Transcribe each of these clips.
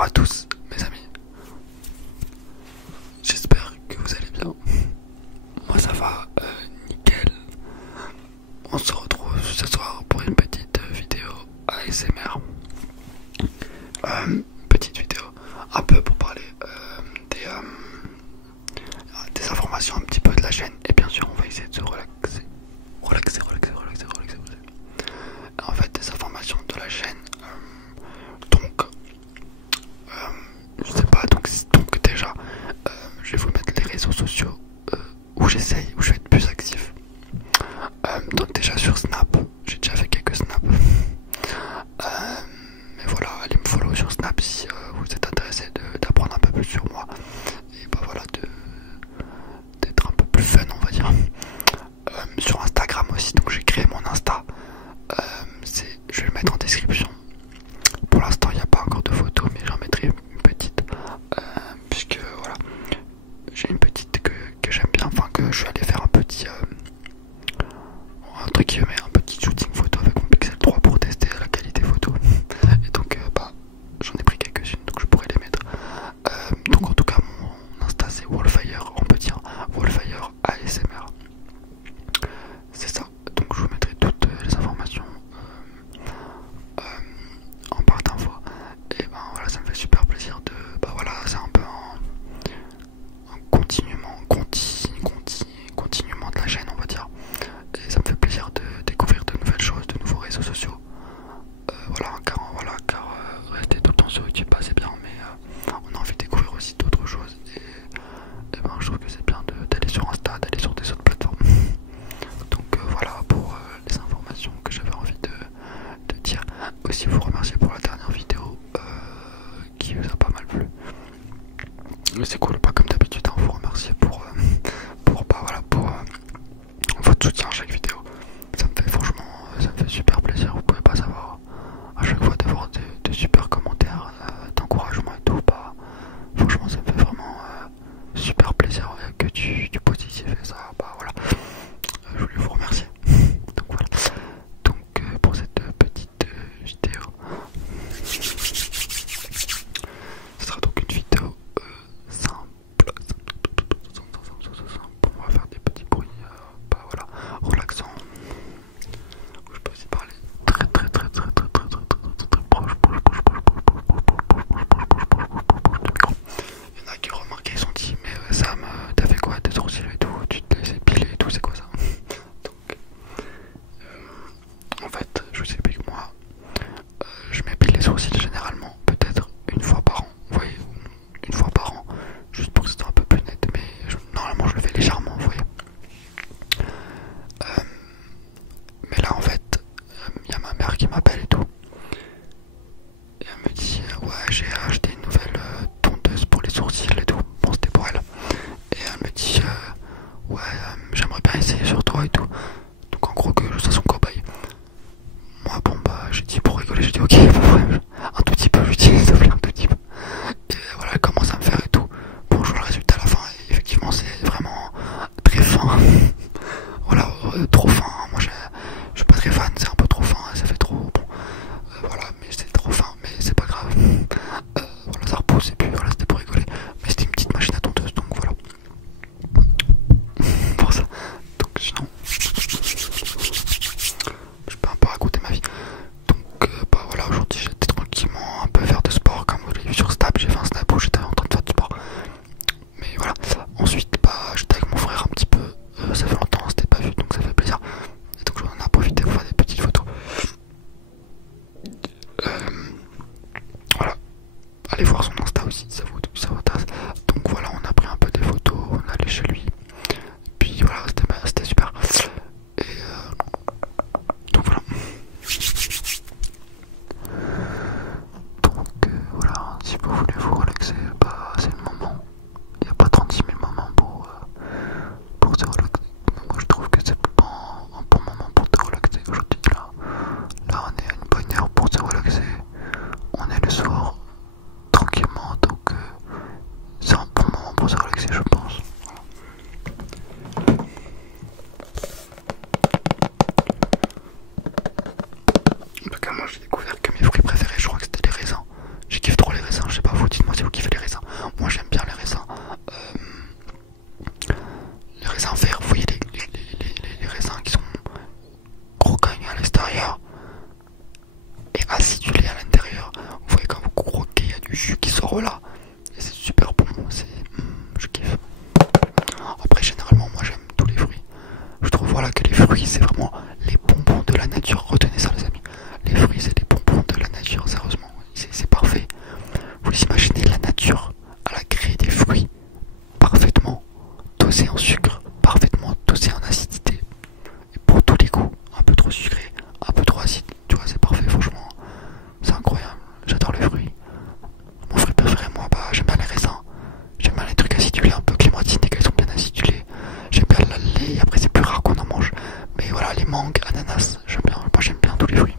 Bonjour à tous mes amis, j'espère que vous allez bien. Moi ça va, nickel. On se retrouve ce soir pour une petite vidéo ASMR. Petite vidéo un peu pour parler des informations un petit peu de la chaîne. Et bien sûr on va essayer de se relaxer. Relaxer. En fait des informations de la chaîne. Donc je sais pas, donc déjà je vais vous mettre les réseaux sociaux où je vais être plus actif. Donc déjà sur Snap, j'ai déjà fait quelques snaps. Mais voilà, allez me follow sur Snap si vous êtes intéressé d'apprendre un peu plus sur moi. Et bah voilà, d'être un peu plus fun on va dire. Sur Instagram aussi, donc j'ai créé mon Insta. Je vais le mettre en description. Pour l'instant il n'y a pas encore de photos, mais j'en mettrai une petite. Puisque voilà, j'ai une petite que j'aime bien, enfin que je suis allé faire un petit un truc qui met un petit shooting photo avec mon Pixel 3 pour tester la qualité photo. Et donc bah j'en ai pris quelques-unes, donc je pourrais les mettre. Donc en tout cas mon Insta c'est Wallfire, on peut dire Wallfire ASMR. C'est ça, donc je vous mettrai toutes les informations en barre d'infos. Et ben voilà, ça me fait super plaisir de... Bah voilà, c'est un peu un continuement de la chaîne on va dire. Et ça me fait plaisir de découvrir de nouvelles choses, de nouveaux réseaux sociaux. Car rester tout le temps sur YouTube, bah, c'est bien, mais on a envie de découvrir aussi d'autres choses. Et ben je trouve que c'est bien d'aller sur Insta, d'aller sur des autres plateformes. Donc voilà pour les informations que j'avais envie de dire. Aussi vous remercier pour la dernière vidéo qui vous a pas mal plu. Mais c'est cool, pas comme d'habitude, hein, vous remercier pour votre soutien à chaque vidéo. Ça me fait franchement, ça me fait super plaisir. Vous pouvez pas savoir à chaque fois d'avoir de super commentaires, d'encouragement et tout. Bah, franchement, ça me fait vraiment super plaisir que du positif et ça. Bah voilà, je voulais vous remercier. Donc voilà. Donc pour cette petite vidéo, ce sera donc une vidéo simple. On va faire des petits bruits, bah voilà, relaxants. Où je peux aussi parler très proche du micro. Il y en a qui remarquent, ils sont dit mais Sam, t'as fait quoi tes sourcils et tout, tu te les épilés et tout, c'est quoi ça? Donc en fait je vous explique, moi je m'épile les sourcils généralement peut-être une fois par an, vous voyez, une fois par an, juste pour que ce soit un peu plus net, mais normalement je le fais légèrement, vous voyez. Mais là en fait, il y a ma mère qui m'appelle et tout. Et elle me dit ouais, j'ai acheté une nouvelle tondeuse pour les sourcils et tout. Bon, c'était pour elle. Et elle me dit ouais, j'aimerais bien essayer sur toi et tout. Donc en gros que je sois son cobaye. Moi bon bah j'ai dit pour rigoler, j'ai dit ok, pas de problème. Un tout petit peu, je lui dis s'il te plaît, un tout petit peu. Et voilà, elle commence à me faire et tout. Bon, je vois le résultat à la fin et effectivement c'est vraiment très fin. Voilà, trop fin. Moi je suis pas très fan, c'est un peu trop fin, ça fait trop bon. Voilà, mais c'est trop fin, mais c'est pas grave. Voilà, ça repousse et puis voilà, c'était pour rigoler. Mais c'était une petite machine à tondeuse, donc voilà. Pour ça. Donc sinon, je peux un peu raconter ma vie. Donc bah voilà, aujourd'hui j'étais tranquillement un peu faire de sport, comme vous l'avez vu sur Snap. J'ai fait un snap où j'étais en train de faire du sport. Mais voilà, ensuite bah j'étais avec mon frère un petit peu. Ça fait longtemps, on s'était pas vu, donc ça fait plaisir. Et donc j'en ai profité pour faire des petites photos. Voilà, allez voir son Insta aussi, ça vous intéresse. Donc voilà, on a pris un peu des photos, on est allé chez lui. Puis voilà, c'était super. Et donc voilà. Donc voilà, si vous voulez vous relaxer, bah c'est le moment. Il n'y a pas 36 000 moments pour se relaxer. Moi je trouve que c'est un bon moment pour te relaxer aujourd'hui. Là on est à une bonne heure pour se relaxer. On est le soir, tranquillement, acidulé à l'intérieur. Vous voyez quand vous croquez, il y a du jus qui sort là. Et c'est super bon, je kiffe. Après généralement moi j'aime tous les fruits. Je trouve voilà que les fruits c'est vraiment les bonbons de la nature. Retenez ça les amis. Les fruits c'est les bonbons de la nature, sérieusement. C'est parfait. Vous imaginez la nature, elle a créé des fruits parfaitement dosés en sucre, parfaitement dosés en acidité. Et pour tous les goûts, un peu trop sucré, un peu trop acide. Tu vois, c'est parfait, franchement. C'est incroyable. J'adore les fruits. Mon fruit préféré, moi, bah, j'aime bien les raisins. J'aime bien les trucs acidulés, un peu clémentine, et qu'ils sont bien acidulés. J'aime bien le lait, et après, c'est plus rare qu'on en mange. Mais voilà, les mangues, ananas, j'aime bien. Moi, j'aime bien tous les fruits.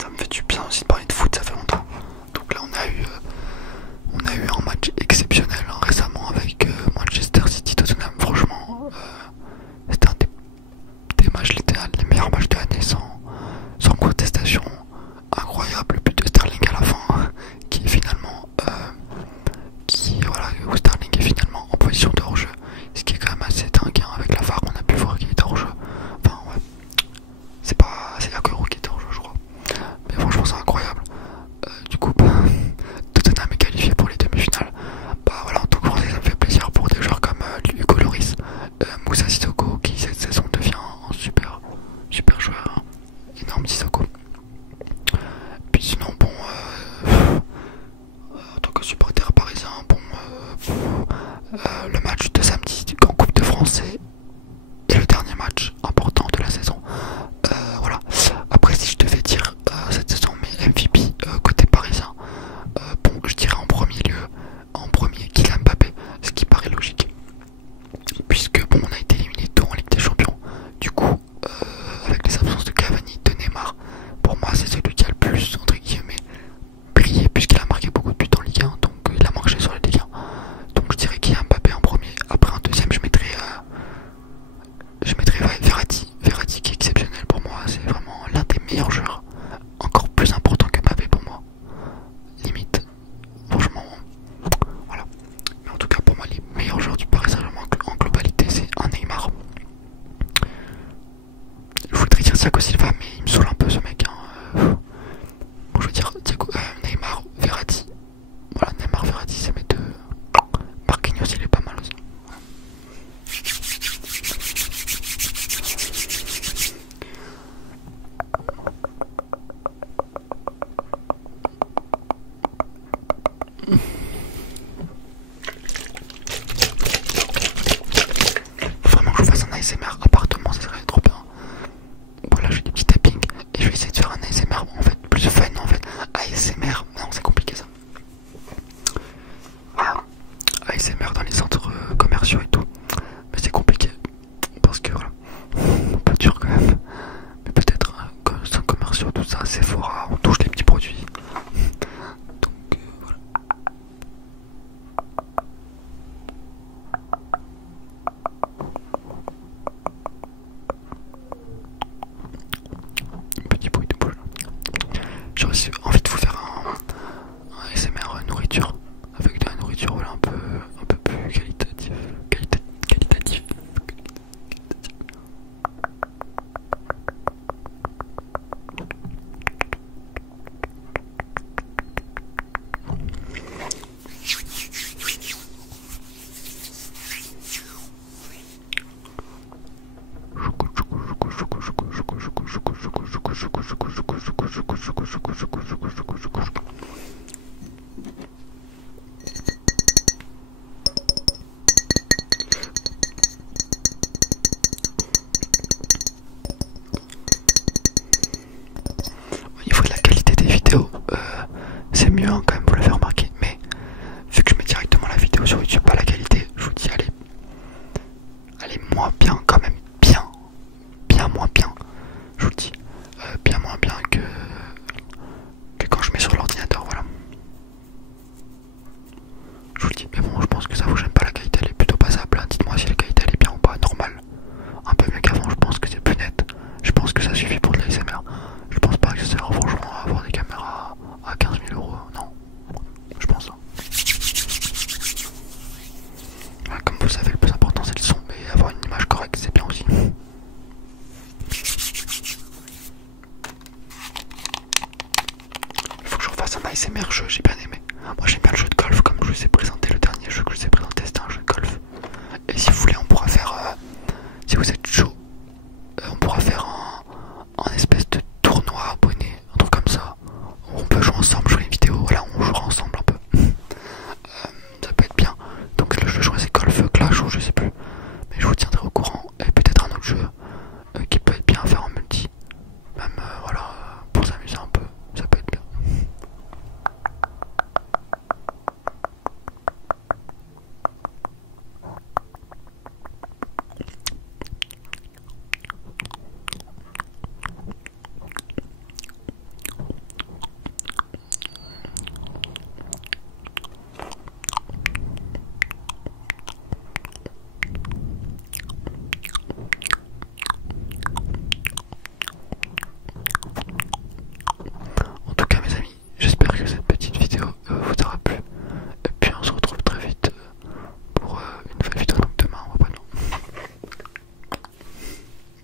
Ça me fait du bien aussi de parler de foot, ça fait longtemps. Donc là on a eu un match exceptionnel hein, récemment avec Manchester City Tottenham. Franchement, c'était un des matchs, les meilleurs matchs de l'année sans contestation. Incroyable, le but de Sterling à la fin, qui est finalement, où Sterling est finalement en position de hors-jeu, ce qui est quand même assez dingue hein, avec la VAR, on a pu voir qu'il était hors-jeu. Enfin ouais, c'est Aguero qui était hors-jeu je crois. Mais franchement c'est incroyable. Du coup Tottenham est qualifié pour les demi-finales. Bah voilà, en tout cas ça me fait plaisir pour des joueurs comme Hugo Lloris, Moussa Sissoko qui cette saison devient un super joueur, hein. Énorme Sissoko. Puis sinon bon en tant que supporter parisien, bon le match de samedi en Coupe de France est le dernier match important de la saison. Voilà. Après si je devais dire cette saison mes MVP côté parisien, bon je dirais en premier Kylian Mbappé, ce qui paraît logique. Puisque bon on a été éliminé tôt en Ligue des Champions. Du coup avec les absences de Cavani, de Neymar, pour moi c'est celui qui a le plus entre guillemets brillé puisqu'il a marqué beaucoup de buts en Ligue 1, donc il a marché sur la Ligue 1. Donc je dirais Kylian Mbappé en premier. sur YouTube, pas la qualité, je vous dis, elle est moins bien quand même, bien moins bien, je vous le dis, bien moins bien que quand je mets sur l'ordinateur, voilà. Je vous le dis, mais bon, je pense que ça vaut jamais